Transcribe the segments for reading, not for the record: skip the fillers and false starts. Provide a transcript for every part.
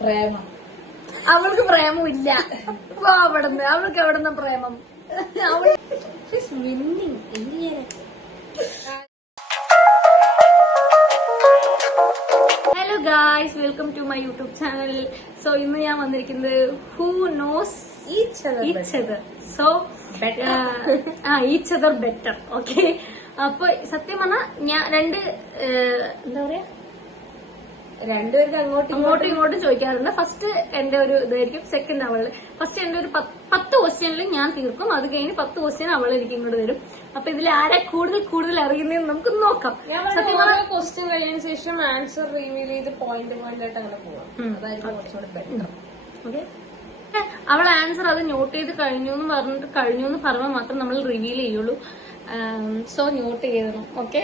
പ്രേമം. അവൾക്ക് പ്രേമമില്ല. അവിടുന്ന് അവൾക്ക് എവിടുന്ന പ്രേമം? അവൾ വിന്നിങ്. എന്ത് ചെയ്യാൻ? Hello guys, welcome to my YouTube channel. So ഇന്ന് ഞാൻ വന്നിരിക്കുന്നത് who knows each other. So each other better. Okay, അപ്പൊ സത്യം പറഞ്ഞാൽ ഞാൻ എന്താ പറയാ, രണ്ടുപേർക്ക് അങ്ങോട്ടും ഇങ്ങോട്ടും ചോദിക്കാറുണ്ട്. ഫസ്റ്റ് എന്റെ ഒരു ഇതായിരിക്കും, സെക്കൻഡ് അവള്. ഫസ്റ്റ് എന്റെ ഒരു 10 ക്വസ്റ്റ്യനിൽ ഞാൻ തീർക്കും, അത് കഴിഞ്ഞ് 10 ക്വസ്റ്റ്യൻ അവൾ എനിക്ക് ഇങ്ങോട്ട് വരും. അപ്പൊ ഇതിൽ ആരെ കൂടുതൽ അറിയുന്നതെന്ന് നമുക്ക് നോക്കാം. സത്യം ക്വസ്റ്റ്യൻ കഴിഞ്ഞതിന് ശേഷം ആൻസർ റിവീൽ ചെയ്ത് പോയിന്റ് ആയിട്ട് അങ്ങനെ പോവാം. അതായിരിക്കും കുറച്ചുകൂടെ ബെറ്റർ. ഓക്കെ, അവൾ ആൻസർ അത് നോട്ട് ചെയ്ത് കഴിഞ്ഞു എന്ന് പറഞ്ഞാൽ മാത്രം നമ്മൾ റിവീൽ ചെയ്യുള്ളൂ. സോ നോട്ട് ചെയ്യണം. ഓക്കെ,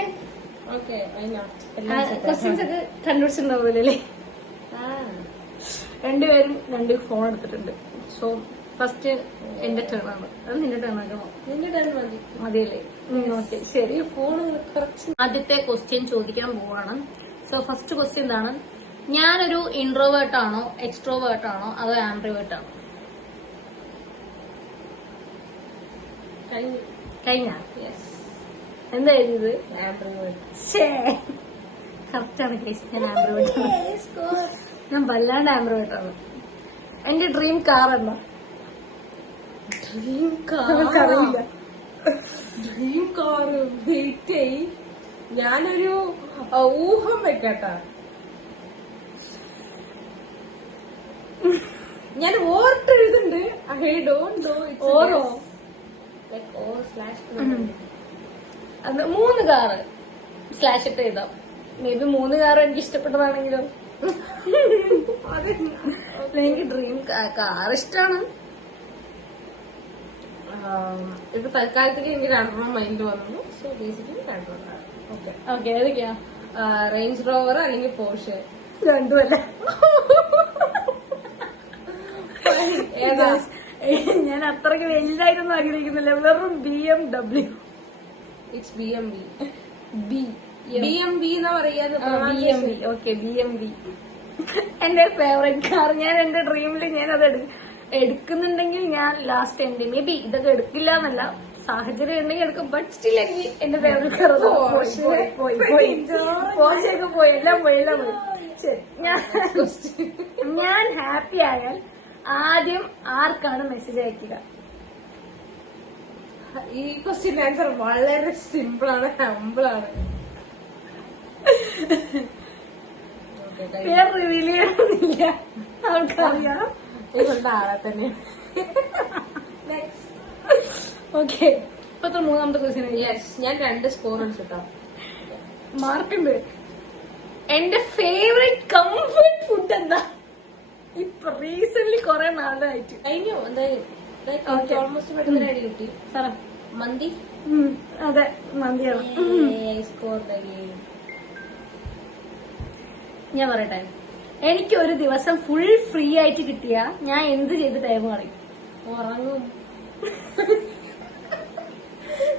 ക്വസ്റ്റ്യൻസ് ഒക്കെ കണ്ടുപിടിച്ചിട്ടുണ്ടാവില്ലേ? രണ്ടുപേരും 2 ഫോൺ എടുത്തിട്ടുണ്ട്. സോ ഫസ്റ്റ് എന്റെ ടേൺ ആണ്. അത് നിന്റെ ടേൺ ആക്കണോ? നിന്റെ ടേൺ മതിയല്ലേ? ഓക്കെ, ശരി. ഫോൺ കുറച്ച് ആദ്യത്തെ ക്വസ്റ്റ്യൻ ചോദിക്കാൻ പോവാണ്. സോ ഫസ്റ്റ് ക്വസ്റ്റ്യൻ എന്താണ്? ഞാനൊരു ഇൻട്രോവേർട്ട് ആണോ, എക്സ്ട്രോവേർട്ട് ആണോ, അതോ ആംബിവേർട്ട് ആണോ? കഴിഞ്ഞ എന്താ എഴുതിയത്? കറക്റ്റാണ് കേസ്. ഞാൻ ആംബിവേർട്ട് ആണ്. ഞാൻ വല്ലാണ്ട് ആംബിവേർട്ട് ആണ്. എന്റെ ഡ്രീം കാർ എന്താ? ഡ്രീം കാർ വെയിറ്റ് ചെയ്, ഞാനൊരു ഊഹം വെക്കട്ടെ. ഞാൻ ഓർട്ട് എഴുതുന്നുണ്ട്. I don't know. ഓരോ അത് 3 കാറ് സ്ലാഷ് ഇട്ട് ചെയ്താ മേ ബി 3 കാർ എനിക്ക് ഇഷ്ടപ്പെട്ടതാണെങ്കിലോ. എനിക്ക് ഡ്രീം കാർ ഇഷ്ടമാണ്. ഇപ്പൊ തൽക്കാലത്തേക്ക് എനിക്ക് 2 മൈൻഡ് വന്നു. So basically 2. ഓക്കെ, ഏതൊക്കെയാ? റേഞ്ച് റോവർ അല്ലെങ്കിൽ പോർഷെ. രണ്ടുമല്ല. ഏതാ? ഞാൻ അത്രയ്ക്ക് വലുതായിട്ടൊന്നും ആഗ്രഹിക്കുന്നില്ല. വെറും BMW. It's BMW. BMW എന്നാ പറയാ. ഓക്കെ, BMW എന്റെ ഫേവറേറ്റ് കാർ. ഞാൻ എന്റെ ഡ്രീമില് ഞാൻ അത് എടുക്കുന്നുണ്ടെങ്കിൽ ഞാൻ ലാസ്റ്റ് എന്റെ മേ ബി ഇതൊക്കെ എടുക്കില്ല എന്നല്ല, സാഹചര്യം ഉണ്ടെങ്കിൽ എടുക്കും. ബട്ട് സ്റ്റിൽ എനിക്ക് എന്റെ ഫേവറേറ്റ് കാർ പോയി എല്ലാം പോയി. ഞാൻ ഹാപ്പി ആയാൽ ആദ്യം ആർക്കാണ് മെസ്സേജ് അയക്കുക? ഈ ക്വസ്റ്റ്യൻ ആൻസർ വളരെ സിമ്പിൾ ആണ്, ഹമ്പിൾ ആണ്. പേര് റിവീൽ ചെയ്യണമെന്നില്ല, ആൾക്കറിയാം. ഇവളുടെ ആളെ തന്നെ. ഓക്കെ, ഇപ്പൊ 3ാമത്തെ ക്വസ്റ്റ്യൻ. യെസ്, ഞാൻ 2 സ്കോർ അടിച്ചിട്ടോ. മാർക്കുണ്ട്. എന്റെ ഫേവറേറ്റ് കംഫർട്ട് ഫുഡ് എന്താ? ഇപ്പൊ റീസെന്റ് കൊറേ നാളായിട്ട് കഴിഞ്ഞു. എന്തായാലും ഓൾമോസ്റ്റ് പെട്ടെന്ന് ഐഡി കിട്ടി. മന്തി. അതെ, മന്തിയാണ്. ഞാൻ പറയട്ടെ, എനിക്ക് ഒരു ദിവസം ഫുൾ ഫ്രീ ആയിട്ട് കിട്ടിയാ ഞാൻ എന്ത് ചെയ്ത് ടൈം കളയും? ഉറങ്ങും.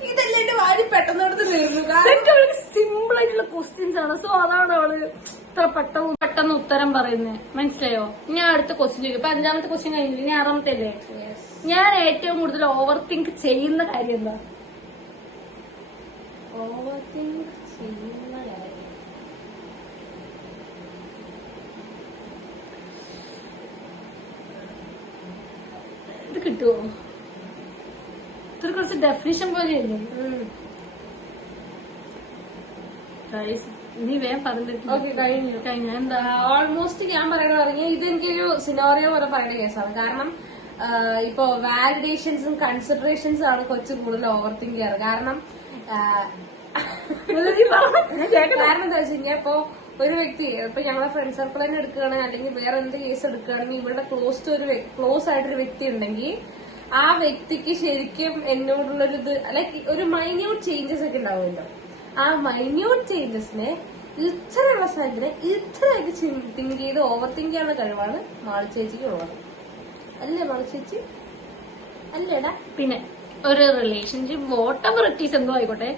ഇതല്ലേ എന്റെ വാരി പെട്ടെന്ന് തീർന്നു. സിമ്പിൾ ആയിട്ടുള്ള ക്വസ്റ്റ്യൻസ് ആണ്. സോ അതാണ് അവള് ഇത്ര പെട്ടെന്ന് ഉത്തരം പറയുന്നത്. മനസ്സിലായോ? ഞാൻ അടുത്ത ക്വസ്റ്റ്യൻ ചോദിക്കും. ഇപ്പൊ 5ാമത്തെ ക്വസ്റ്റ്യൻ കഴിഞ്ഞില്ല, ഇനി 6ാമത്തെ അല്ലേ? ഞാൻ ഏറ്റവും കൂടുതൽ ഓവർ തിങ്ക് ചെയ്യുന്ന കാര്യം എന്താ? ഓവർ തിങ്ക് ചെയ്യുന്ന കാര്യം ഇത് കിട്ടുമോ? ഇത്ര കുറച്ച് ഡെഫിനിഷൻ പോലെയല്ലേ? നീ വേഗം പറഞ്ഞിട്ട്. ഓക്കെ, കഴിഞ്ഞു. എന്താ? ഓൾമോസ്റ്റ് ഞാൻ പറയണ പറഞ്ഞാൽ ഇത് എനിക്കൊരു സിനാറിയോ പോലെ പറയുന്ന കേസാണ്. കാരണം ഇപ്പൊ വാലിഡേഷൻസും കൺസിഡറേഷൻസും ആണ് കൊച്ചു കൂടുതൽ ഓവർ തിങ്ക് ചെയ്യാറ്. കാരണം എന്താ വെച്ച് കഴിഞ്ഞാൽ ഇപ്പൊ ഒരു വ്യക്തി, ഇപ്പൊ ഞങ്ങളെ ഫ്രണ്ട് സർക്കിൾ തന്നെ എടുക്കുകയാണെങ്കിൽ അല്ലെങ്കിൽ വേറെ എന്ത് കേസ് എടുക്കുകയാണെങ്കിൽ ഇവിടെ ക്ലോസ് ആയിട്ടൊരു വ്യക്തി ഉണ്ടെങ്കിൽ ആ വ്യക്തിക്ക് ശരിക്കും എന്നോടുള്ളൊരു ഇത് ലൈക്ക് ഒരു മൈന്യൂട്ട് ചേഞ്ചസ് ഒക്കെ ഉണ്ടാവുമല്ലോ. ആ മൈന്യൂട്ട് ചേഞ്ചസിനെ ഇത്രയുള്ള സ്ഥലത്തിന് ഇത്രയൊക്കെ തിങ്ക് ചെയ്ത് ഓവർ തിങ്ക് ചെയ്യാനുള്ള കഴിവാണ് മാളി ചേച്ചിക്ക് ഉള്ളത്. അല്ലേ മാളി ചേച്ചി? അല്ലേടാ? പിന്നെ ഒരു relationship vote ever it is എന്തോ ആയിക്കോട്ടെ,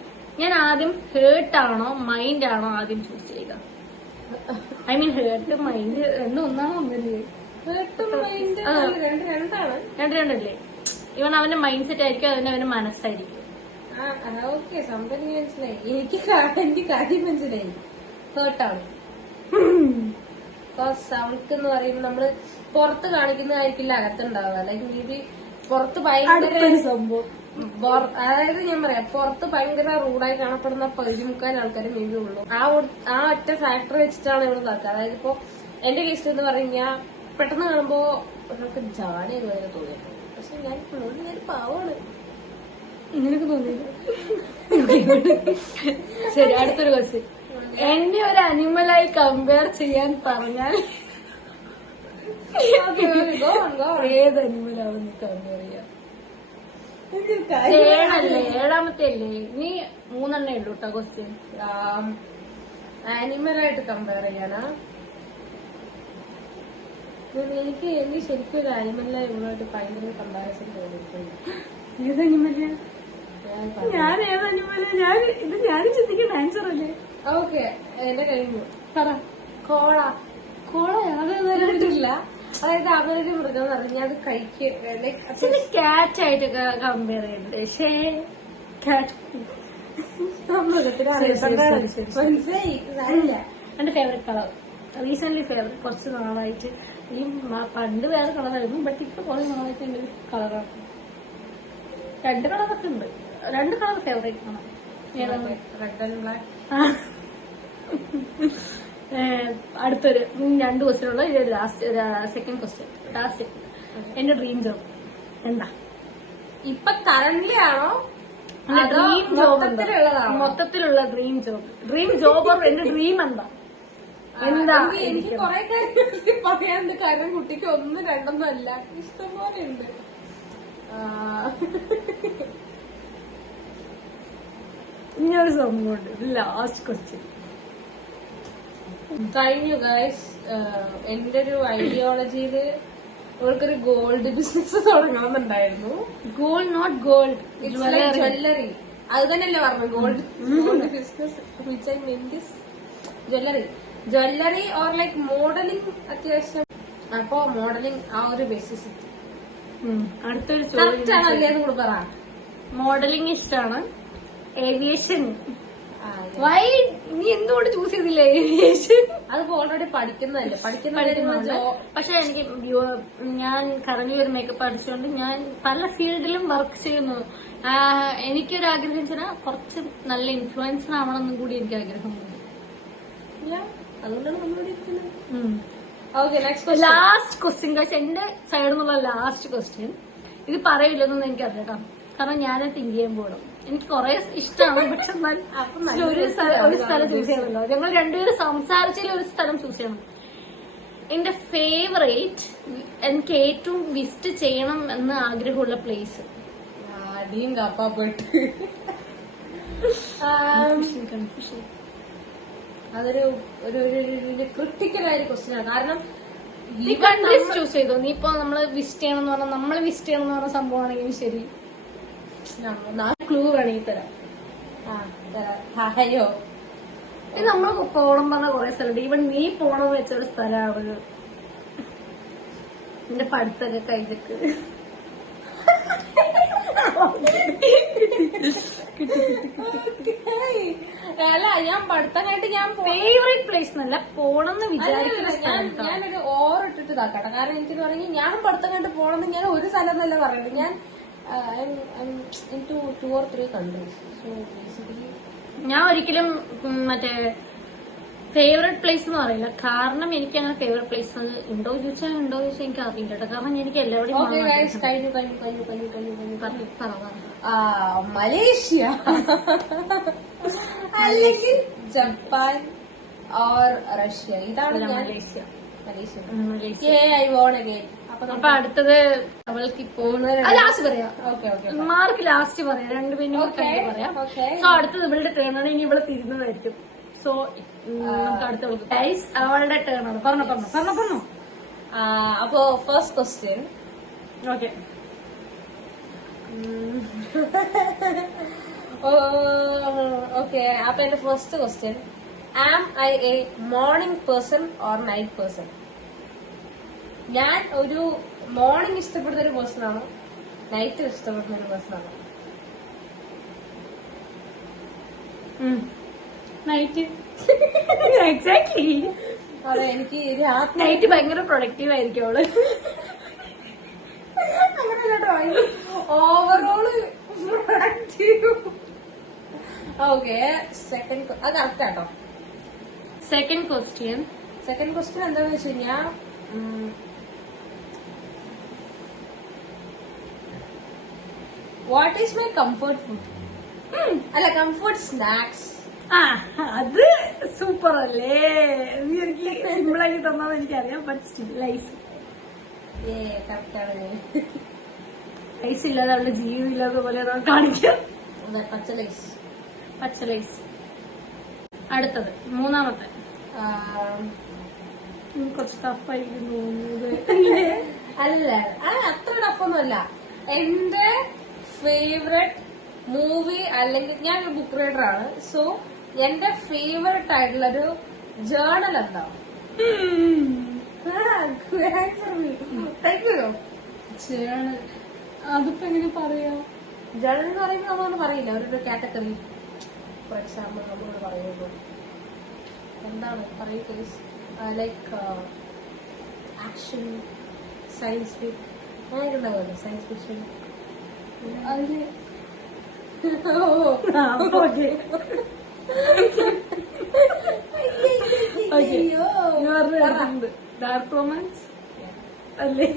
ഞാൻ ആദ്യം ഹേർട്ട് ആണോ മൈൻഡ് ആണോ ആദ്യം ചൂസ് ചെയ്യുക? ഐ മീൻ ഹേർട്ട് മൈൻഡ് രണ്ടും ഒന്നാമോ ഒന്നല്ലേ? രണ്ടല്ലേ? ഇവൻ അവന്റെ മൈൻഡ് സെറ്റ് ആയിരിക്കും, അതിന് അവന്റെ മനസ്സായിരിക്കും. ഓക്കെ, സംഭവം മനസ്സിലായി. എനിക്ക് കാര്യം മനസ്സിലായി. ഹേർട്ടാണ്. അവൾക്ക് എന്ന് പറയുമ്പോൾ നമ്മള് പുറത്ത് കാണിക്കുന്നതായിരിക്കില്ല അകത്തുണ്ടാവുക. ലൈക്ക് മേ ബി പുറത്ത് ഭയങ്കര സംഭവം, അതായത് ഞാൻ പറയാം, പുറത്ത് ഭയങ്കര റൂഡായി കാണപ്പെടുന്ന 15 ആൾക്കാരെ മേ ബി ഉള്ളൂ. ആ ഒറ്റ ഫാക്ടർ വെച്ചിട്ടാണ് ഇവിടെ നോക്കുക. അതായത് ഇപ്പൊ എന്റെ കേസിൽ എന്ന് പറഞ്ഞാൽ പെട്ടെന്ന് കാണുമ്പോ ഒരാൾക്ക് ജാനെ വരെ തോന്നിയിട്ടുണ്ട്. പക്ഷെ ഞാൻ പാവാണ്. നിനക്ക് തോന്നിയില്ല? ശരി, അടുത്തൊരു ക്വസ്റ്റ്യൻ. എന്നെ ഒരു അനിമലായി കമ്പയർ ചെയ്യാൻ പറഞ്ഞാൽ ഏത് അനിമലാവും നീ കമ്പയർ ചെയ്യാം? ഏഴല്ലേ? ഏഴാമത്തെ അല്ലേ? നീ 3 ഉള്ളൂ കേട്ടോ ക്വസ്റ്റ്യൻ. ആനിമലായിട്ട് കമ്പയർ ചെയ്യാനാ? എനിക്ക് ശരിക്കും ഒരു ആനിമലായി ഇവരുമായിട്ട് ഭയങ്കര കമ്പാരിസൺ തോന്നിയിട്ടുണ്ട്. ഏത് അനിമല? ഞാൻ ഏത് അനിമല? ഞാൻ ചിന്തിക്കുന്ന ആൻസർ അല്ലേ? ഓക്കെ, എന്റെ കഴിഞ്ഞു. പറ. കോള. കോള യാതൊരു അതായത് അവരൊരു മൃഗം എന്ന് പറഞ്ഞാൽ അത് കഴിക്കുക. ക്യാറ്റ് ആയിട്ടൊക്കെ കമ്പയർ ചെയ്യുന്നുണ്ട്. പക്ഷേ മനസ്സിലായി. എന്റെ ഫേവറേറ്റ് കളർ, റീസെന്റ് ഫേവറേറ്റ്, കുറച്ച് നാളായിട്ട്. ഈ പണ്ട് വേറെ കളറായിരുന്നു, ബട്ട് ഇപ്പൊ കുറെ നാളായിട്ട് എന്റെ ഒരു കളറാണ്. 2 കളറൊക്കെ ഉണ്ട്. 2 കളർ ഫേവറേറ്റ് ആണ്. Red and black. അടുത്തൊരു 2 ക്വസ്റ്റ്യനുള്ള ലാസ്റ്റ് സെക്കൻഡ് ക്വസ്റ്റ്യൻ. ലാസ്റ്റ്, എന്റെ ഡ്രീം ജോബ് എന്താ? ഇപ്പൊ കറന്റ്ലി ആണോ? ഡ്രീം ജോബ് മൊത്തത്തിലുള്ള ഡ്രീം ജോബ് എന്റെ ഡ്രീം എന്താ? എനിക്ക് കുറെ കാര്യം പറയാനുണ്ട്. കാരണം കുട്ടിക്ക് 1, 2 അല്ല, ഇഷ്ടംപോലെ ഉണ്ട്. ഇനിയൊരു സംഭവമുണ്ട്. ലാസ്റ്റ് ക്വസ്റ്റ്യൻ കഴിഞ്ഞു ഗൈസ്. എന്റെ ഒരു ഐഡിയോളജിയില് ഇവർക്കൊരു ഗോൾഡ് ബിസിനസ് തുടങ്ങണമെന്നുണ്ടായിരുന്നു. Gold, not gold, jewellery. അത് തന്നെയല്ലേ പറഞ്ഞു, gold business. Which I mean jewellery or like modelling അത്യാവശ്യം. അപ്പൊ മോഡലിംഗ് ആ ഒരു ബേസിസ്. അടുത്തൊരു ചോദ്യം കൂടെ പറ. മോഡലിംഗ് ഇഷ്ടമാണ്. ഏവിയേഷൻ, വൈ നീ എന്തുകൊണ്ട് ചൂസ് ചെയ്തില്ല ഏവിയേഷൻ? അതിപ്പോ ഓൾറെഡി പഠിക്കുന്നതല്ലേ, പക്ഷെ എനിക്ക് ഞാൻ കറങ്ങി ഒരു മേക്കപ്പ് ആർട്ടിസ്റ്റുകൊണ്ട് ഞാൻ പല ഫീൽഡിലും വർക്ക് ചെയ്യുന്നു. എനിക്കൊരു ആഗ്രഹം വെച്ചാൽ കുറച്ച് നല്ല ഇൻഫ്ലുവൻസർ ആവണമെന്നും കൂടി എനിക്ക് ആഗ്രഹമുണ്ട്. അതുകൊണ്ടാണ് നമ്മളിവിടെ ഇരിക്കുന്നത്. ലാസ്റ്റ് ക്വസ്റ്റ്യൻ ഗൈസ്, എന്റെ സൈഡിൽ നിന്നുള്ള ലാസ്റ്റ് ക്വസ്റ്റ്യൻ. ഇത് പറയില്ലെന്നൊന്നും എനിക്കറിയാം, കാരണം ഞാൻ തിങ്ക് ചെയ്യാൻ പോകണം. എനിക്ക് കുറെ ഇഷ്ടമാണ്, പക്ഷെ ഒരു സ്ഥലം ചൂസ് ചെയ്യണമല്ലോ. ഞങ്ങൾ രണ്ടുപേരും സംസാരിച്ചതിൽ ഒരു സ്ഥലം ചൂസ് ചെയ്യണം. എന്റെ ഫേവറേറ്റ്, എനിക്ക് ഏറ്റവും വിസിറ്റ് ചെയ്യണം എന്ന് ആഗ്രഹമുള്ള പ്ലേസ്. കൺഫ്യൂഷൻ. അതൊരു ക്രിട്ടിക്കലായ ക്വസ്റ്റ്യൻ ആണ്. കാരണം ഈ കൺട്രീസ് ചൂസ് ചെയ്തോ. നീ ഇപ്പൊ നമ്മള് വിസിറ്റ് ചെയ്യണം എന്ന് പറഞ്ഞാൽ, നമ്മള് വിസിറ്റ് ചെയ്യണം എന്ന് പറഞ്ഞ സംഭവമാണെങ്കിലും ശരി, ക്ലൂ വേണമെങ്കിൽ തരാം. ഹയോ, ഇത് നമ്മൾ പോണം പറഞ്ഞ കുറെ സ്ഥലമുണ്ട്. ഈവൻ നീ പോണം വെച്ചൊരു സ്ഥലമാണ്. നിന്റെ പഠിത്തൊക്കെ കഴിഞ്ഞിട്ട് അല്ല, ഞാൻ പഠിത്തമായിട്ട് ഞാൻ ഫേവറേറ്റ് പ്ലേസ് എന്നല്ല, പോണെന്ന് വിചാരിക്കുന്ന ഞാനൊരു ഓറിട്ടിട്ട് ഇതാക്കട്ടെ. കാരണം എനിക്കെന്ന് പറഞ്ഞാൽ ഞാൻ പഠിത്തം കണ്ട് പോണെന്ന് ഞാൻ ഒരു സ്ഥലം എന്നല്ല പറയുന്നത്. ഞാൻ into 2 or 3 countries. So basically, ഞാൻ ഒരിക്കലും മറ്റേ ഫേവറേറ്റ് പ്ലേസ് എന്ന് പറയില്ല. കാരണം എനിക്ക് അങ്ങനെ ഫേവറേറ്റ് പ്ലേസ് ഉണ്ടോ ചോദിച്ചാൽ എനിക്ക് അറിയില്ല കേട്ടോ. കാരണം എനിക്ക് എല്ലാവരുടെയും മലേഷ്യ അല്ലെങ്കിൽ ജപ്പാൻ ഓർ റഷ്യ. ഇതാണ് മലേഷ്യ. I won't again. അപ്പൊ അടുത്തത് അവൾക്ക് ലാസ്റ്റ് പറയാം. മാർക്ക് ലാസ്റ്റ് പറയാം. രണ്ടുപേരും പറയാം. സോ അടുത്തത് ഇവളുടെ ടേൺ ആണ്. ഇനി ഇവിടെ തിരുന്നതായിരിക്കും. സോ നമുക്ക് അടുത്ത ഗൈസ് അവളുടെ ടേൺ ആണ്. പറഞ്ഞോ. അപ്പോ ഫസ്റ്റ് ക്വസ്റ്റ്യൻ. Okay, okay. അപ്പൊ എന്റെ first question, am I a morning person or night person? ഞാൻ ഒരു മോർണിംഗ് ഇഷ്ടപ്പെടുന്ന ഒരു പേഴ്സൺ ആണോ നൈറ്റ് ഇഷ്ടപ്പെടുന്ന ഒരു പേഴ്സൺ ആണോ? നൈറ്റ്. എക്സാക്ട്ലി. അതെ, എനിക്ക് നൈറ്റ് ഭയങ്കര പ്രൊഡക്റ്റീവ് ആയിരിക്കും അവള്. അങ്ങനെ ഓവറോള് ഓക്കെ. സെക്കൻഡ് അത് കറക്റ്റ് ആട്ടോ. സെക്കൻഡ് ക്വസ്റ്റ്യൻ എന്താന്ന് വെച്ച് കഴിഞ്ഞാ what is my comfort food? അല്ല, കംഫർട്ട് സ്നാക്സ്. ആ, അത് സൂപ്പർ അല്ലേ? നീ എനിക്ക് സിമ്പിളാക്കി തന്നാന്ന് എനിക്കറിയാം. But still Lays. കറക്റ്റാണ്. ലൈസ് ഇല്ലാതെ അവളുടെ ജീവിതം ഇല്ലാത്ത പോലെ കാണിക്കാം. പച്ച ലൈസ്. അടുത്തത് മൂന്നാമത്തെ. കുറച്ച് ടഫായിരിക്കും തോന്നുന്നത്. അല്ല, അത്ര ടഫൊന്നുമല്ല. എന്റെ ഫേവറേറ്റ് മൂവി അല്ലെങ്കിൽ ഞാൻ ഒരു ബുക്ക് റീഡർ ആണ്. സോ എന്റെ ഫേവറേറ്റ് ആയിട്ടുള്ളൊരു ജേർണൽ എന്താ? ജേർണൽ. അതിപ്പോ എങ്ങനെ പറയാ? ജേർണൽ എന്ന് പറയുമ്പോൾ നമ്മളൊന്നും പറയില്ല, ഒരു കാറ്റഗറി. ഫോർ എക്സാമ്പിൾ നമ്മളോട് പറയുമ്പോൾ എന്താണ് പറയുക? ലൈക്ക് ആക്ഷൻ, സയൻസ് ഫിക്ഷൻ, അങ്ങനെ ഉണ്ടാവുമല്ലോ. Science fiction. അതില് ഡാർക്ക് റൊമാൻസ് അല്ലേ?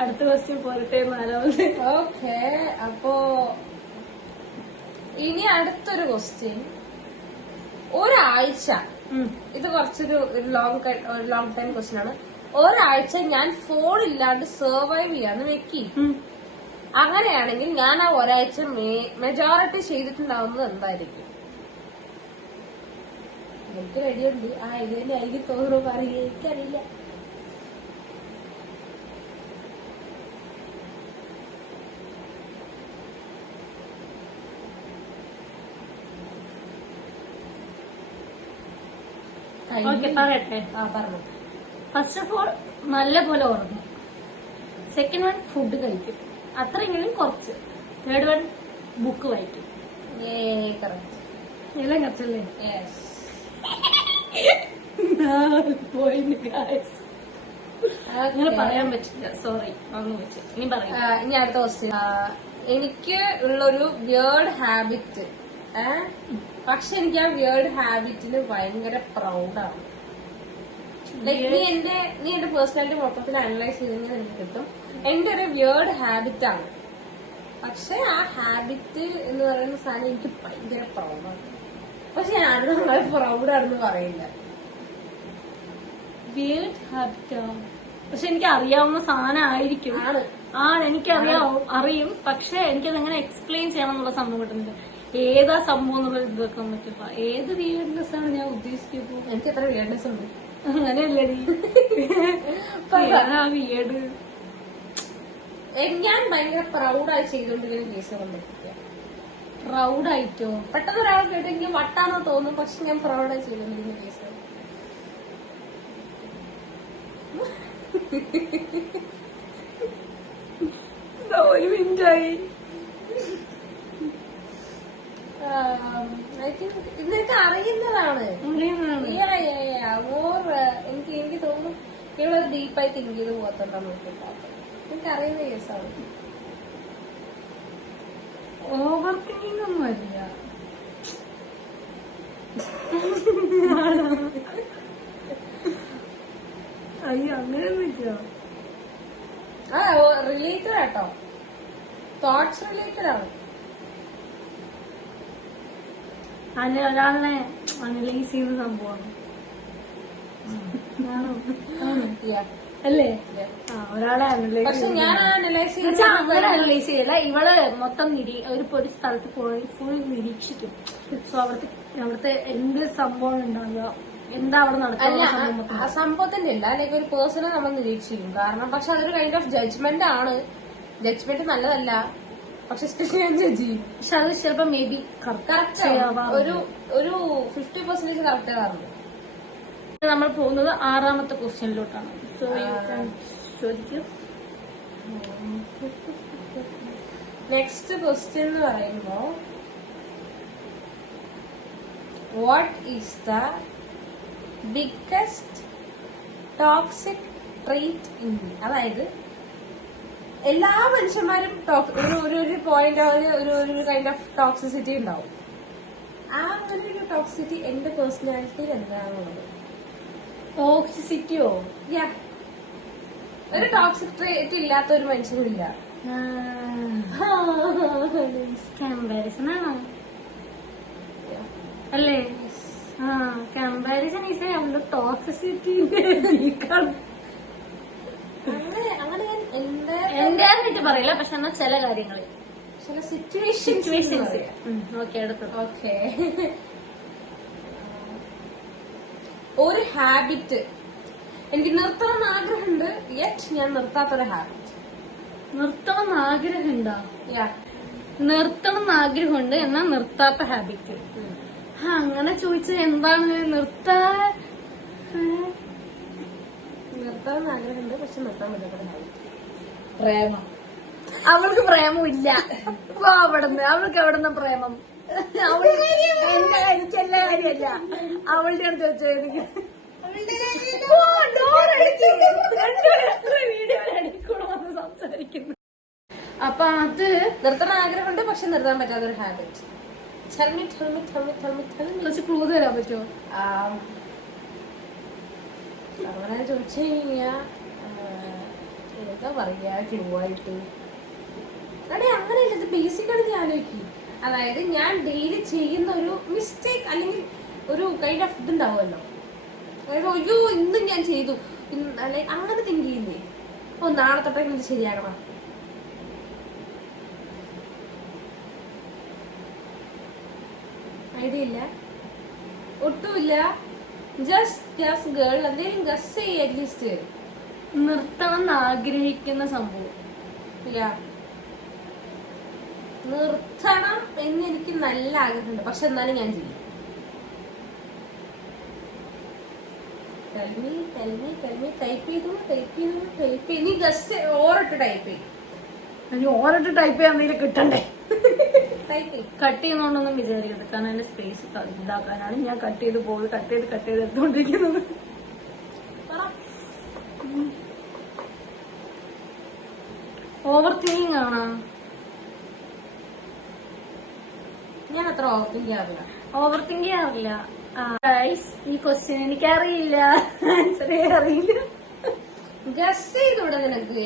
അടുത്ത ക്വസ്റ്റ്യൻ പോരട്ടെ. നാലാമത്. ഓക്കെ, അപ്പോ ഇനി അടുത്തൊരു ക്വസ്റ്റ്യൻ. ഒരാഴ്ച, ഇത് കുറച്ചൊരു ലോങ് ടൈം ക്വസ്റ്റ്യൻ ആണ്. ഒരാഴ്ച ഞാൻ ഫോൺ ഇല്ലാണ്ട് സർവൈവ് ചെയ്യാന്ന് വെക്കി. അങ്ങനെയാണെങ്കിൽ ഞാൻ ആ ഒരാഴ്ച മെജോറിറ്റി ചെയ്തിട്ടുണ്ടാവുന്നത് എന്തായിരിക്കും? എനിക്ക് റെഡിയുണ്ട്. ആ ഇത് തന്നെ എനിക്ക് തോന്നുന്നു പറയുക. എനിക്കറിയില്ല. പറയട്ടെ. പറഞ്ഞു. ഫസ്റ്റ് ഓഫ് ഓൾ നല്ല പോലെ ഉറങ്ങും. സെക്കൻഡ് വൺ ഫുഡ് കഴിക്കും. അത്രയെങ്കിലും കുറച്ച്. തേർഡ് വൺ ബുക്ക് വായിക്കും. എല്ലാം കറച്ചല്ലേ? അങ്ങനെ പറയാൻ പറ്റില്ല. സോറി, അങ്ങ് വെച്ച്. ഇനി പറയാം. ഇനി അടുത്ത ക്വസ്റ്റ്യൻ. എനിക്ക് ഉള്ളൊരു വിയേർഡ് ഹാബിറ്റ്, പക്ഷെ എനിക്ക് ആ വിയേർഡ് ഹാബിറ്റിന് ഭയങ്കര പ്രൗഡാണ്. ലൈക്ക് നീ എന്റെ പേഴ്സണാലിറ്റി മൊത്തത്തിൽ അനലൈസ് ചെയ്തെങ്കിൽ എനിക്ക് കിട്ടും. എന്റെ ഒരു വിയേർഡ് ഹാബിറ്റ് ആണ്, പക്ഷെ ആ ഹാബിറ്റ് എന്ന് പറയുന്ന സാധനം എനിക്ക് ഭയങ്കര പ്രൗഡാണ്. പക്ഷെ ഞാൻ വളരെ പ്രൗഡാണെന്ന് പറയില്ല. വിയേർഡ് ഹാബിറ്റാ, പക്ഷെ എനിക്ക് അറിയാവുന്ന സാധനം ആയിരിക്കും. അറിയും, പക്ഷെ എനിക്കതെങ്ങനെ എക്സ്പ്ലെയിൻ ചെയ്യണം എന്നുള്ള സംഭവം കിട്ടുന്നില്ല. ഏതാ സംഭവം എന്നുള്ള ഇത് വെക്കാൻ പറ്റില്ല. ഏത് വിയേർഡ്നെസ് ആണ് ഞാൻ ഉദ്ദേശിക്കുന്നത്? എനിക്ക് എത്ര വിയേർഡ്നെസ് ഉണ്ട്? അങ്ങനെയല്ലേ വിയേർഡ്. ഞാൻ ഭയങ്കര പ്രൗഡായി ചെയ്തോണ്ടിരിക്കുന്ന കേസ് കൊണ്ടിരിക്കുക. പ്രൗഡായിട്ടോ? പെട്ടെന്ന് ഒരാൾ കേട്ടെങ്കിൽ വട്ടാണോ തോന്നും, പക്ഷെ ഞാൻ പ്രൗഡായി ചെയ്തോണ്ടിരിക്കുന്ന കേസ്. ഒരു മിനിറ്റായി. ഐ തിങ്ക് ഇതൊക്കെ അറിയുന്നതാണ്. എനിക്ക് തോന്നുന്നു ഇവിടെ ഡീപ്പായി തിങ്ക് ചെയ്ത് പോകത്തുണ്ടെന്ന് നോക്കിയിട്ടാണ്. എനിക്ക് അറിയുന്ന കേസാണ്. ഓവർ തിങ്കിങ് ഒന്നുമല്ല. അയ്യോ, അങ്ങനെയൊന്നുമില്ല. റിലേറ്റഡ് ആട്ടോ, തോട്ട്സ് റിലേറ്റഡ് ആണ്. ഒരാളിനെ അനലൈസ് ചെയ്യുന്ന സംഭവമാണ് അല്ലേ? ഒരാളെ അനലൈസ് അങ്ങനെ അനലൈസ് ചെയ്യല്ല. ഇവള് മൊത്തം ഒരു സ്ഥലത്ത് പോയി ഫുൾ നിരീക്ഷിക്കും. സോ അവിടുത്തെ എന്ത് സംഭവം ഉണ്ടാവുക, എന്താ അവിടെ നടക്കുന്ന സംഭവത്തിന്റെ അല്ല, ലൈക്ക് ഒരു പേഴ്സണെ നമ്മൾ നിരീക്ഷിക്കും. കാരണം പക്ഷെ അതൊരു കൈൻഡ് ഓഫ് ജഡ്ജ്മെന്റ് ആണ്. ജഡ്ജ്മെന്റ് നല്ലതല്ല, പക്ഷെ സ്റ്റിൽ ഞാൻ ജഡ്ജ് ചെയ്യും. പക്ഷെ അത് ചിലപ്പോ മേ ബി കറക്റ്റ് ഒരു 50% കറക്റ്റ് ആവാറുണ്ട്. നമ്മൾ പോകുന്നത് 6ാമത്തെ ക്വസ്റ്റ്യനിലോട്ടാണ്. സോ ചോദിക്കൂ. നെക്സ്റ്റ് ക്വസ്റ്റ്യൻ എന്ന് പറയുമ്പോ what is the biggest toxic trait in me? അതായത് എല്ലാ മനുഷ്യന്മാരും ഒരു പോയിന്റ് ഒരു കൈൻഡ് ഓഫ് ടോക്സിസിറ്റി ഉണ്ടാവും. ആ ഒരു ടോക്സിറ്റി എന്റെ പേഴ്സണാലിറ്റിയിൽ എന്താണുള്ളത്? ടോക്സിസിറ്റിയോ? ഒരു ടോക്സിക് ട്രെയ്റ്റ് ഇല്ലാത്ത ഒരു മനുഷ്യനില്ല. കമ്പാരിസൺ ആണോ? അല്ലേ? കമ്പാരിസൺ ഈസ് അവളുടെ ടോക്സിസിറ്റി. അങ്ങനെ ഞാൻ എന്റെ ആയിട്ട് പറയില്ല, പക്ഷെ എന്നാൽ ചില കാര്യങ്ങളിൽ ചില സിറ്റുവേഷൻസ്. ഓക്കെ, അടുത്തത്. ഓക്കെ, ഒരു ഹാബിറ്റ് എനിക്ക് നിർത്തണം ആഗ്രഹമുണ്ട്, യെറ്റ് ഞാൻ നിർത്താത്തൊരു ഹാബിറ്റ്. നിർത്തണം ആഗ്രഹമുണ്ടോ? നിർത്തണം ആഗ്രഹമുണ്ട് എന്നാ നിർത്താത്ത ഹാബിറ്റ്. അങ്ങനെ ചോദിച്ചാൽ എന്താണ് നിർത്താൻ ആഗ്രഹമുണ്ട് പക്ഷെ നിർത്താൻ പറ്റാത്തൊരു ഹാബിറ്റ്? പ്രേമം. അവൾക്ക് പ്രേമമില്ല. അവിടുന്ന് അവൾക്ക് എവിടുന്ന പ്രേമം? അവൾ എന്റെ എല്ലാ കാര്യമല്ല, അവളുടെ അടുത്ത് ചോദിച്ചു. സംസാരിക്കുന്നു. അപ്പൊ അത് നിർത്താൻ ആഗ്രഹമുണ്ട് പക്ഷെ നിർത്താൻ പറ്റാത്തൊരു ഹാബിറ്റ്. കുറച്ച് ക്ലൂ തരാൻ പറ്റുമോ? അങ്ങനെ ചോദിച്ചു കഴിഞ്ഞാ എന്താ പറയാ ക്ലൂ ആയിട്ട്? അതെ, അങ്ങനെയല്ല, ഇത് ബേസിക്കലി നീ ആലോചിക്കും. അതായത് ഞാൻ ഡെയിലി ചെയ്യുന്ന ഒരു മിസ്റ്റേക്ക് അല്ലെങ്കിൽ ഒരു കൈൻഡ് ഓഫ് ഇതുണ്ടാവുമല്ലോ. അതായത് അയ്യോ ഇന്നും ഞാൻ ചെയ്തു, അങ്ങനെ തിങ്ക് ചെയ്യുന്നേ. ഓ നാളെ തൊട്ടേക്കും ഇത് ശരിയാക്കണം. ഐഡിയ ഇല്ല, ഒട്ടുമില്ല. ജസ്റ്റ് ഗേൾ എന്തെങ്കിലും ഗസ് ചെയ്യ അറ്റ്ലീസ്റ്റ്. നിർത്തണം എന്ന് ആഗ്രഹിക്കുന്ന സംഭവം. നിർത്തണം എന്ന് എനിക്ക് നല്ല ആഗ്രഹമുണ്ട്, പക്ഷെ എന്നാലും ഞാൻ ചെയ്യും. ടൈപ്പ് ചെയ്തു നീ ഗസ് ഓറിട്ട് ടൈപ്പ് ചെയ്യും. ഓരോട്ട് ടൈപ്പ് ചെയ്യാൻ എന്തെങ്കിലും കിട്ടണ്ടേ? ടൈപ്പ് കട്ട് ചെയ്യുന്നോണ്ടൊന്നും വിചാരിക്കരുത്, കാരണം എന്റെ സ്പേസ് ഇതാക്കാനാണ് ഞാൻ കട്ട് ചെയ്ത് എടുത്തോണ്ടിരിക്കുന്നത്. ഓവർ തിങ്കിങ് ആണോ? ഞാൻ അത്ര ഓവർ തിങ്ക് ചെയ്യാറില്ല. ഈ ക്വസ്റ്റ്യൻ എനിക്കറിയില്ല, ആൻസറേ അറിയില്ല. ഗസ് ചെയ്തൂടെ നിനക്ക്?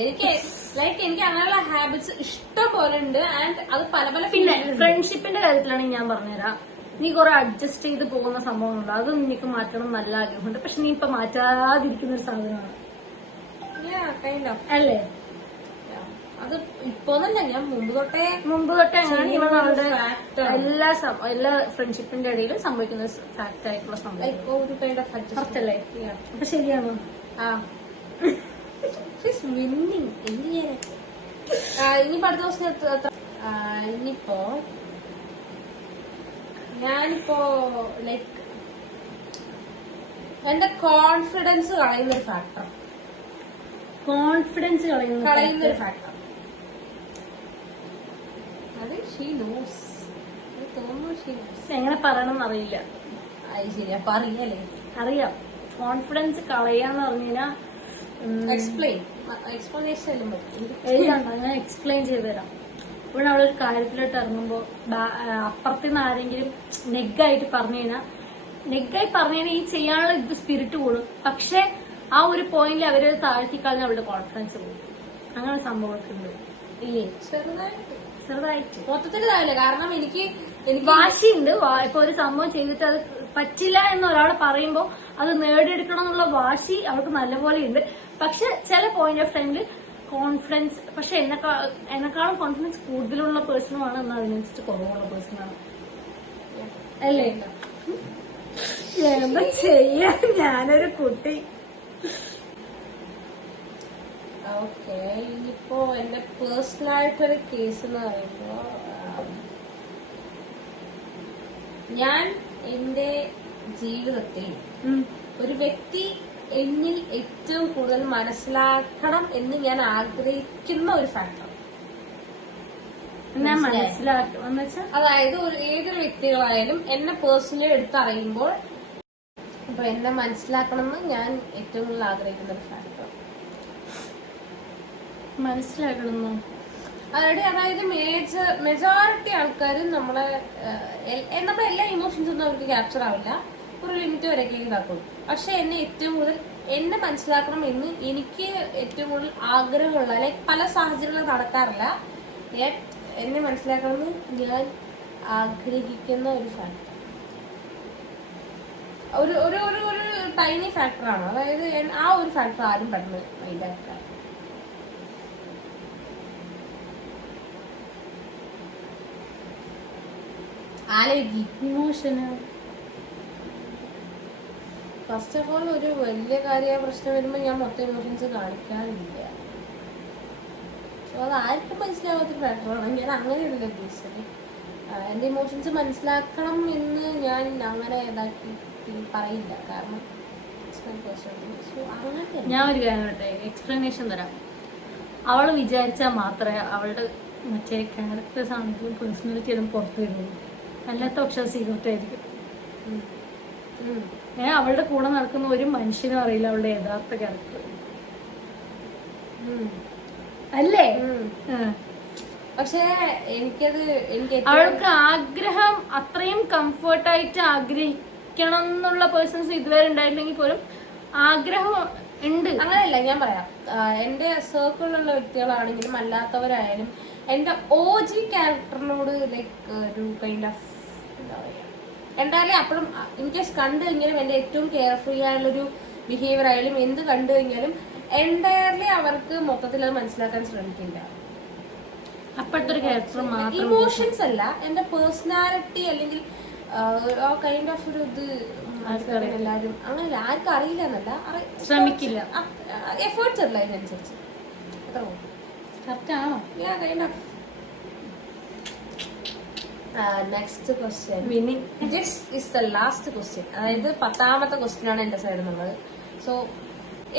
എനിക്ക് അങ്ങനെയുള്ള ഹാബിറ്റ്സ് ഇഷ്ടം പോലെ ഉണ്ട്. ആൻഡ് അത് പല പിന്നെ ഫ്രണ്ട്ഷിപ്പിന്റെ കാര്യത്തിലാണെങ്കിൽ ഞാൻ പറഞ്ഞുതരാം. നീ കുറെ അഡ്ജസ്റ്റ് ചെയ്ത് പോകുന്ന സംഭവങ്ങളുണ്ട്, അത് നിനക്ക് മാറ്റണം നല്ല ആഗ്രഹമുണ്ട്. പക്ഷെ നീ ഇപ്പൊ മാറ്റാതിരിക്കുന്ന ഒരു സാധനമാണ്, അല്ലേ? അത് ഇപ്പോന്നല്ല, ഞാൻ മുമ്പ് തൊട്ടേ അങ്ങനെയാണ് ഇവ നമ്മുടെ എല്ലാ ഫ്രണ്ട്ഷിപ്പിന്റെ ഇടയിലും സംഭവിക്കുന്ന ഫാക്ട് ആയിട്ടുള്ള സംഭവം. ഒരു കൈൻഡ് ഓഫ് അല്ലേ? അപ്പൊ ശരിയാണോ? ഇനിയിപ്പോ അടുത്ത ദിവസം ഞാനിപ്പോ ലൈക്ക് എന്റെ കോൺഫിഡൻസ് കളയുന്നൊരു ഫാക്ടർ. കോൺഫിഡൻസ് കളയുന്നൊരു ഫാക്ടർ. അത് എങ്ങനെ പറയണം എന്നറിയില്ല. ശരി, അപ്പൊ അറിയാലേ? അറിയാം. കോൺഫിഡൻസ് കളയാന്ന് പറഞ്ഞാ എക്സ്പ്ലനേഷൻ ഞാൻ എക്സ്പ്ലെയിൻ ചെയ്തുതരാം. ഇവിടെ അവളൊരു കാര്യത്തിലോട്ട് ഇറങ്ങുമ്പോ അപ്പുറത്തുനിന്ന് ആരെങ്കിലും നെഗായിട്ട് പറഞ്ഞു കഴിഞ്ഞാൽ ഈ ചെയ്യാനുള്ള ഇത് സ്പിരിറ്റ് കൂടും. പക്ഷെ ആ ഒരു പോയിന്റിൽ അവര് താഴ്ത്തിക്കളഞ്ഞ അവരുടെ കോൺഫിഡൻസ് പോകും. അങ്ങനെ സംഭവമൊക്കെ ഉണ്ട്. ഇല്ലേ? ചെറുതായിട്ട് മൊത്തത്തിൽ ഇതാവില്ല. കാരണം എനിക്ക് വാശിയുണ്ട്. ഇപ്പൊ ഒരു സംഭവം ചെയ്തിട്ട് അത് പറ്റില്ല എന്ന് ഒരാൾ പറയുമ്പോ അത് നേടിയെടുക്കണം എന്നുള്ള വാശി അവർക്ക് നല്ലപോലെ ഉണ്ട്. പക്ഷെ ചില പോയിന്റ് ഓഫ് ടൈമില് കോൺഫിഡൻസ്, പക്ഷെ എന്നെക്കാളും കോൺഫിഡൻസ് കൂടുതലുള്ള പേഴ്സണുമാണ്, എന്നാൽ അതിനനുസരിച്ച് കുറവുള്ള പേഴ്സണാണ്, അല്ലേ? എന്താ ചെയ്യാൻ, ഞാനൊരു കുട്ടി. ഓക്കെ, ഇനിയിപ്പോ എന്റെ പേഴ്സണലായിട്ടൊരു കേസ് എന്ന് പറയുമ്പോ ഞാൻ എന്റെ ജീവിതത്തിൽ ഒരു വ്യക്തി എന്നിൽ ഏറ്റവും കൂടുതൽ മനസ്സിലാക്കണം എന്ന് ഞാൻ ആഗ്രഹിക്കുന്ന ഒരു ഫാക്ടർ. അതായത് ഏതൊരു വ്യക്തികളായാലും എന്നെ പേഴ്സണലി എടുത്തറിയുമ്പോൾ അപ്പൊ എന്നെ മനസ്സിലാക്കണം എന്ന് ഞാൻ ഏറ്റവും കൂടുതൽ ആഗ്രഹിക്കുന്ന ഒരു ഫാക്ടർ. മനസ്സിലാക്കണം അതായത് മെജോറിറ്റി ആൾക്കാരും നമ്മളെ എല്ലാ ഇമോഷൻസും ഒന്നും അവർക്ക് ക്യാപ്ചർ ആവില്ല, ഒരു ലിമിറ്റ് വരെയൊക്കെ ഇതാക്കുള്ളൂ. പക്ഷെ എന്നെ മനസ്സിലാക്കണം എന്ന് എനിക്ക് ഏറ്റവും കൂടുതൽ ആഗ്രഹമുള്ള, ലൈക്ക് പല സാഹചര്യങ്ങളും നടക്കാറില്ല, എന്നെ മനസ്സിലാക്കണമെന്ന് ഞാൻ ആഗ്രഹിക്കുന്ന ഒരു ഫാക്ടർ, ഒരു ടൈനി ഫാക്ടറാണ്. അതായത് ആ ഒരു ഫാക്ടർ ആരും പെട്ടെന്ന് മൈൻഡാക്കുക. ഇമോഷന് ഫസ്റ്റ് ഓഫ് ഓൾ ഒരു വലിയ കാര്യ പ്രശ്നം വരുമ്പോൾ ഞാൻ മൊത്തം ഇമോഷൻസ് കാണിക്കാറില്ല. സോ അത് ആർക്കും മനസ്സിലാവാത്തൊരു ഫാക്ടറാണ്. ഞാൻ അങ്ങനെയല്ല ഉദ്ദേശിച്ചത്. എന്റെ ഇമോഷൻസ് മനസ്സിലാക്കണം എന്ന് ഞാൻ അങ്ങനെ ഇതാക്കി പറയില്ല, കാരണം ഞാൻ ഒരു കാര്യം എക്സ്പ്ലനേഷൻ തരാം. അവള് വിചാരിച്ചാൽ മാത്രമേ അവളുടെ മറ്റേ ക്യാരക്ടേഴ്സ് ആണെങ്കിലും പേഴ്സണാലിറ്റി എല്ലാം പുറത്തു വരുള്ളൂ. അല്ലാത്ത പക്ഷെ സീക്രട്ട് ആയിരിക്കും. അവളുടെ കൂടെ നടക്കുന്ന ഒരു മനുഷ്യനും അറിയില്ല അവളുടെ യഥാർത്ഥ ക്യാരക്ടർ അല്ലേ. പക്ഷേ അവൾക്ക് ആഗ്രഹം അത്രയും കംഫർട്ടായിട്ട് ആഗ്രഹിക്കണം എന്നുള്ള പേഴ്സൺസ് ഇതുവരെ ഉണ്ടായിട്ടുണ്ടെങ്കിൽ പോലും ആഗ്രഹം ഉണ്ട്. അങ്ങനെയല്ല, ഞാൻ പറയാം. എന്റെ സർക്കിളിലുള്ള വ്യക്തികളാണെങ്കിലും അല്ലാത്തവരായാലും എന്റെ OG ക്യാരക്ടറിനോട് ലൈക്ക് ഒരു കൈൻഡ് ഓഫ് എന്താ പറയാ, എന്തായാലും അപ്പോഴും ഇൻകേസ് കണ്ടു കഴിഞ്ഞാലും എന്റെ ഏറ്റവും കെയർ ഫ്രീ ആയുള്ളൊരു ബിഹേവിയർ ആയാലും എന്ത് കണ്ടു കഴിഞ്ഞാലും എൻറ്റയർലി അവർക്ക് മൊത്തത്തിൽ അത് മനസ്സിലാക്കാൻ ശ്രമിക്കില്ല. അപ്പോഴത്തെ ഒരു ക്യാരക്ടർ മാത്രം, ഇമോഷൻസ് അല്ല, എന്റെ പേഴ്സണാലിറ്റി അല്ലെങ്കിൽ ആ കൈൻഡ് ഓഫ് ഒരു ഇത് എല്ലാവരും അങ്ങനെയല്ല, ആർക്കും അറിയില്ല എന്നല്ല, ശ്രമിക്കില്ല, എഫേർട്സ് അല്ല അതിനനുസരിച്ച്. അത്ര next question, this is the last question. അതായത് 10ാമത്തെ ക്വസ്റ്റ്യൻ ആണ് എന്റെ സൈഡിൽ നിന്നുള്ളത്. So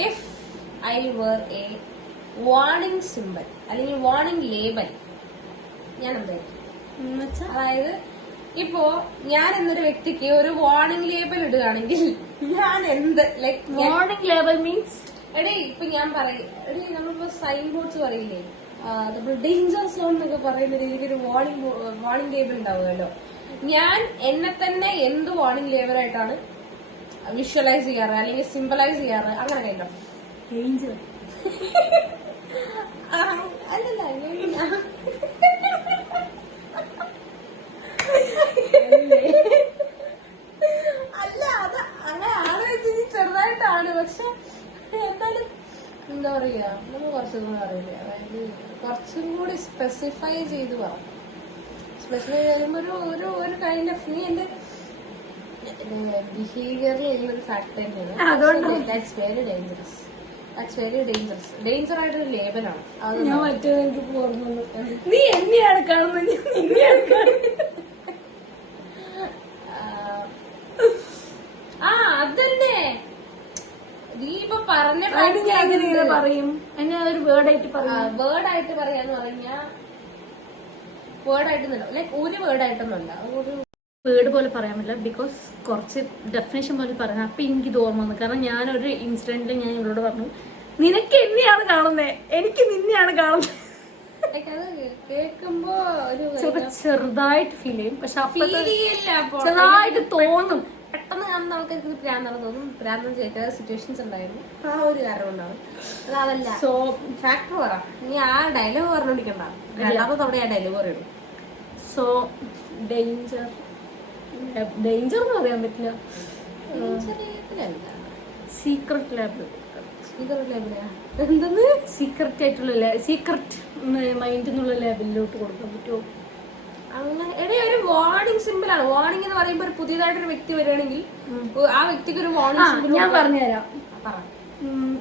if I were a warning symbol അല്ലെങ്കിൽ വാർണിംഗ് ലേബൽ, ഞാൻ എന്തായിരിക്കും? അതായത് ഇപ്പോ ഞാൻ എന്നൊരു വ്യക്തിക്ക് ഒരു വാർണിംഗ് ലേബൽ ഇടുകയാണെങ്കിൽ ഞാൻ എന്ത് ലൈക് വാർണിംഗ് ലേബൽ മീൻസ് ഇപ്പൊ ഞാൻ പറയും നമ്മളിപ്പോ സൈൻ ബോർഡ്സ് പറയില്ലേ, നമ്മൾ ഡേഞ്ചർ സോൺ എന്നൊക്കെ പറയുന്ന രീതിക്ക് ഒരു വാർണിംഗ് ലേബൽ ഉണ്ടാവുമല്ലോ. ഞാൻ എന്നെ തന്നെ എന്ത് വാർണിംഗ് ലേബലായിട്ടാണ് വിഷ്വലൈസ് ചെയ്യാറ് അല്ലെങ്കിൽ സിംബലൈസ് ചെയ്യാറ്, അങ്ങനെ കൈൻഡ് ഓഫ് ഡേഞ്ചർ. അല്ലല്ല, അല്ല അത് അങ്ങനെ ചെറുതായിട്ടാണ്. പക്ഷെ എന്നാലും എന്താ പറയാ, നമ്മൾ കുറച്ചൊന്നും അറിയില്ല. അതായത് കുറച്ചും കൂടി സ്പെസിഫൈ ചെയ്ത് പറയാം. സ്പെസിഫൈ ചെയ്യുമ്പോ ഒരു കൈൻഡ് ഓഫ് നീ എന്റെ ബിഹേവിയറിൽ ഒരു ഫാക്ടർ തന്നെയാണ്. That's very dangerous. ഡേഞ്ചർ ആയിട്ടൊരു ലേബലാണ്. ഞാൻ മറ്റേത് എനിക്ക് പോകുന്നത് നീ എന്നെയാണ് കാണുന്നത്, നിന്നെയാണ് കാണുന്നത്. അതന്നെ നീ ഇപ്പൊ പറഞ്ഞ പറയും. എന്നെ ഒരു വേർഡായിട്ട് പറയും. വേർഡായിട്ട് പറയാന്ന് പറഞ്ഞാ വേർഡായിട്ടൊന്നുമില്ല, ലൈക്ക് ഒരു വേർഡായിട്ടൊന്നുമല്ല, ഒരു വേർഡ് പോലെ പറയാൻ പറ്റില്ല. ബിക്കോസ് കുറച്ച് ഡെഫിനേഷൻ പോലെ പറയാം. അപ്പൊ എനിക്ക് ഇത് ഓർമ്മ വന്നു. കാരണം ഞാനൊരു ഇൻസിഡന്റിൽ ഞാൻ ഇവരോട് പറഞ്ഞു, നിനക്ക് എന്നെയാണ് കാണുന്നത്, എനിക്ക് നിന്നെയാണ് കാണുന്നത്. കേൾക്കുമ്പോ ഒരു ചെറുതായിട്ട് ഫീൽ ചെയ്യും. പക്ഷെ ചെറുതായിട്ട് തോന്നും. പെട്ടെന്ന് കാണുന്ന ആൾക്കാർക്ക് പ്രാന്താണ് തോന്നും. പ്രാന്തം ചെയ്ത സിറ്റുവേഷൻസ് ഉണ്ടായിരുന്നു. ആ ഒരു കാരണം കൊണ്ടാണ്. അതല്ല സോ ഫാക്ടർ പറ. നീ ആ ഡയലോഗ് പറഞ്ഞോണ്ടിരിക്കണ്ട, രണ്ടാമത്തെ തവണ ആ ഡയലോഗ് പറയുള്ളൂ. സോ ഡേഞ്ചർ എന്ന് പറയാൻ പറ്റില്ല. Secret lab. എന്തെന്ന് സീക്രട്ട് ആയിട്ടുള്ള സീക്രട്ട് മൈൻഡ് എന്നുള്ള ലെവലിലോട്ട് കൊടുക്കാൻ പറ്റുമോ? അങ്ങനെ ഒരു വാർണിംഗ് സിമ്പിൾ ആണ്. വാർണിംഗ് എന്ന് പറയുമ്പോൾ ഒരു പുതിയതായിട്ടൊരു വ്യക്തി വരികയാണെങ്കിൽ ആ വ്യക്തിക്ക് ഒരു വാർണിംഗ് സിമ്പിൾ ഞാൻ പറഞ്ഞുതരാം.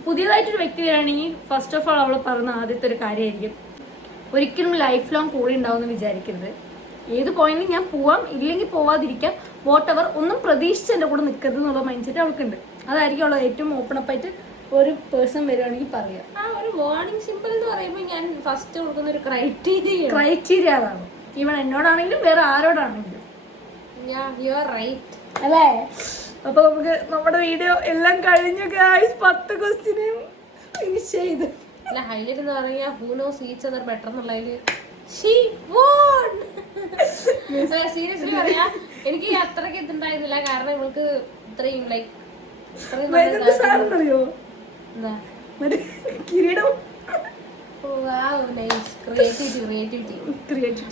പുതിയതായിട്ടൊരു വ്യക്തി വരികയാണെങ്കിൽ ഫസ്റ്റ് ഓഫ് ഓൾ അവൾ പറഞ്ഞ ആദ്യത്തെ ഒരു കാര്യമായിരിക്കും, ഒരിക്കലും ലൈഫ് ലോങ് കൂടെ ഉണ്ടാവുമെന്ന് വിചാരിക്കരുത്. ഏത് പോയിന്റിൽ ഞാൻ പോവാം, ഇല്ലെങ്കിൽ പോവാതിരിക്കാം, വോട്ട് എവർ, ഒന്നും പ്രതീക്ഷിച്ച് എൻ്റെ കൂടെ നിൽക്കരുത് എന്നുള്ള മൈൻഡ് സെറ്റ് അവൾക്കുണ്ട്. അതായിരിക്കും അവൾ ഏറ്റവും ഓപ്പൺ അപ്പ് ആയിട്ട് ഒരു പേഴ്സൺ വരികയാണെങ്കിൽ പറയുക. ആ ഒരു വാർണിംഗ് സിമ്പിൾ എന്ന് പറയുമ്പോൾ ഞാൻ ഫസ്റ്റ് കൊടുക്കുന്ന ഒരു ക്രൈറ്റീരിയ അതാണ്. ഈവൻ എന്നോടാണെങ്കിലും വേറെ ആരോടാണെങ്കിലും. യു ആർ റൈറ്റ് അല്ലേ? അപ്പൊ നമുക്ക് നമ്മുടെ വീഡിയോ എല്ലാം കഴിഞ്ഞു ഗായ്സ്. 10 ക്വസ്റ്റ്യനും ഫിനിഷ് ചെയ്ത്. അല്ല, ഹൈലൈറ്റ് എന്ന് പറഞ്ഞാൽ who knows each other better എന്നുള്ളതില് she won. സീരിയസ്ലി പറയാ, എനിക്ക് അത്രയ്ക്ക് ഇതുണ്ടായിരുന്നില്ല. കാരണം ഇവൾക്ക് ഇത്രയും ലൈക്ക് അറിയോ കിരീടം. ക്രിയേറ്റിവിറ്റി.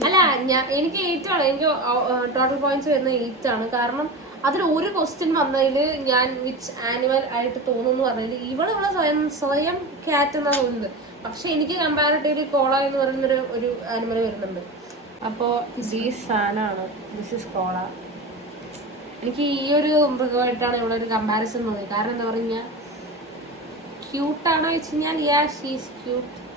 അല്ല, എനിക്ക് 8 ആണ്. എനിക്ക് ടോട്ടൽ പോയിന്റ്സ് വരുന്ന 8 ആണ്. കാരണം അതിൽ ഒരു ക്വസ്റ്റ്യൻ വന്നതിൽ ഞാൻ വിച്ച് ആനിമൽ ആയിട്ട് തോന്നുന്നു പറഞ്ഞതിൽ ഇവളെ സ്വയം ക്യാറ്റ് എന്നാണ് തോന്നുന്നത്. പക്ഷെ എനിക്ക് കമ്പാരിറ്റീവ്ലി കോള എന്ന് പറയുന്നൊരു ഒരു ആനിമൽ വരുന്നുണ്ട്. അപ്പോൾ ഈ സാധനമാണ്, ദിസ് ഇസ് കോള. എനിക്ക് ഈ ഒരു മൃഗമായിട്ടാണ് ഇവിടെ ഒരു കമ്പാരിസൺ തോന്നിയത്. കാരണം എന്താ പറഞ്ഞാൽ ക്യൂട്ടാണോ വെച്ച് കഴിഞ്ഞാൽ യാ ഷീസ് ക്യൂട്ട്.